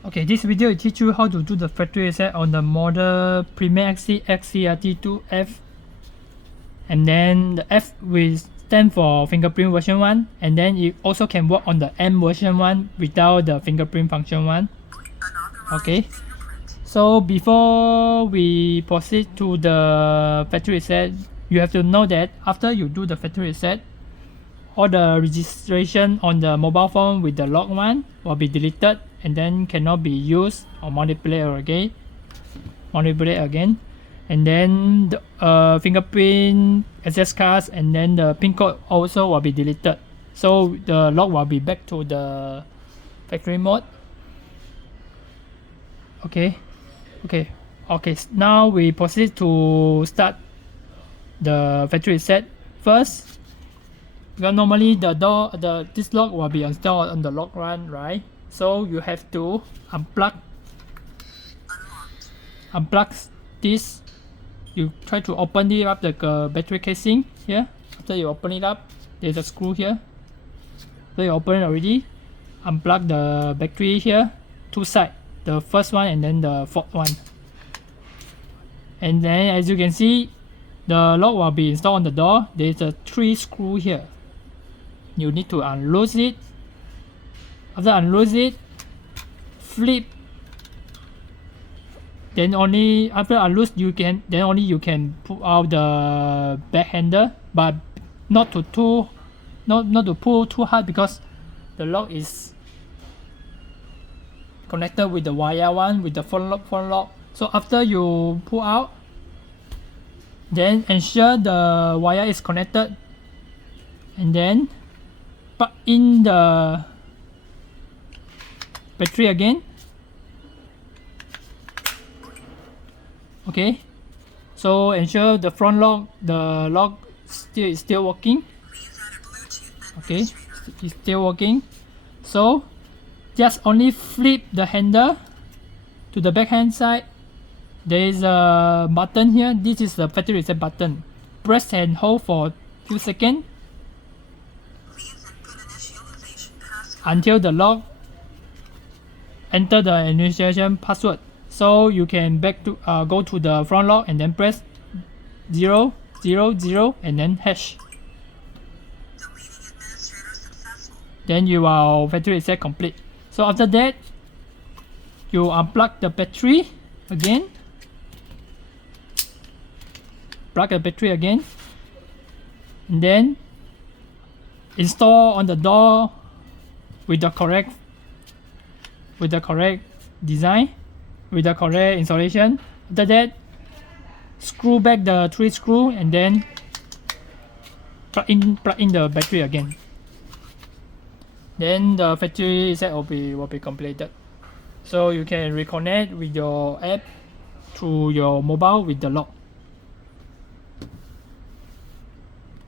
Okay, this video will teach you how to do the factory reset on the model PremierXT XT-RT2-F, and then the F will stand for fingerprint version 1, and then it also can work on the M version 1 without the fingerprint function 1. Okay, so before we proceed to the factory reset, you have to know that after you do the factory reset, all the registration on the mobile phone with the lock one will be deleted and then cannot be used or manipulate again, and then the fingerprint access cards and then the pin code also will be deleted, so the lock will be back to the factory mode. Okay, now we proceed to start the factory reset. First, because normally this lock will be installed on the lock run, right? So you have to unplug this. You try to open it up, the battery casing here. After you open it up, there's a screw here. So you open it already. Unplug the battery here, two sides, the first one and then the fourth one. And then as you can see, the lock will be installed on the door. There's a 3 screw here. You need to unloose it. After unloose it, flip. Then only after unloose you can pull out the back handle, but not to pull too hard because the lock is connected with the wire one with the front lock. So after you pull out, then ensure the wire is connected, and then plug in the battery again. Okay, so ensure the front lock, the lock is still working. Okay, it's still working. So just only flip the handle to the backhand side. There is a button here. This is the factory reset button. Press and hold for a few seconds until the lock enter the initialization password. So you can go to the front lock and then press 000 and then hash. Then your factory reset complete. So after that, you unplug the battery again. Plug the battery again, and then install on the door with the correct design, with the correct installation. After that, screw back the 3 screw and then plug in the battery again. Then the factory reset will be completed. So you can reconnect with your app through your mobile with the lock.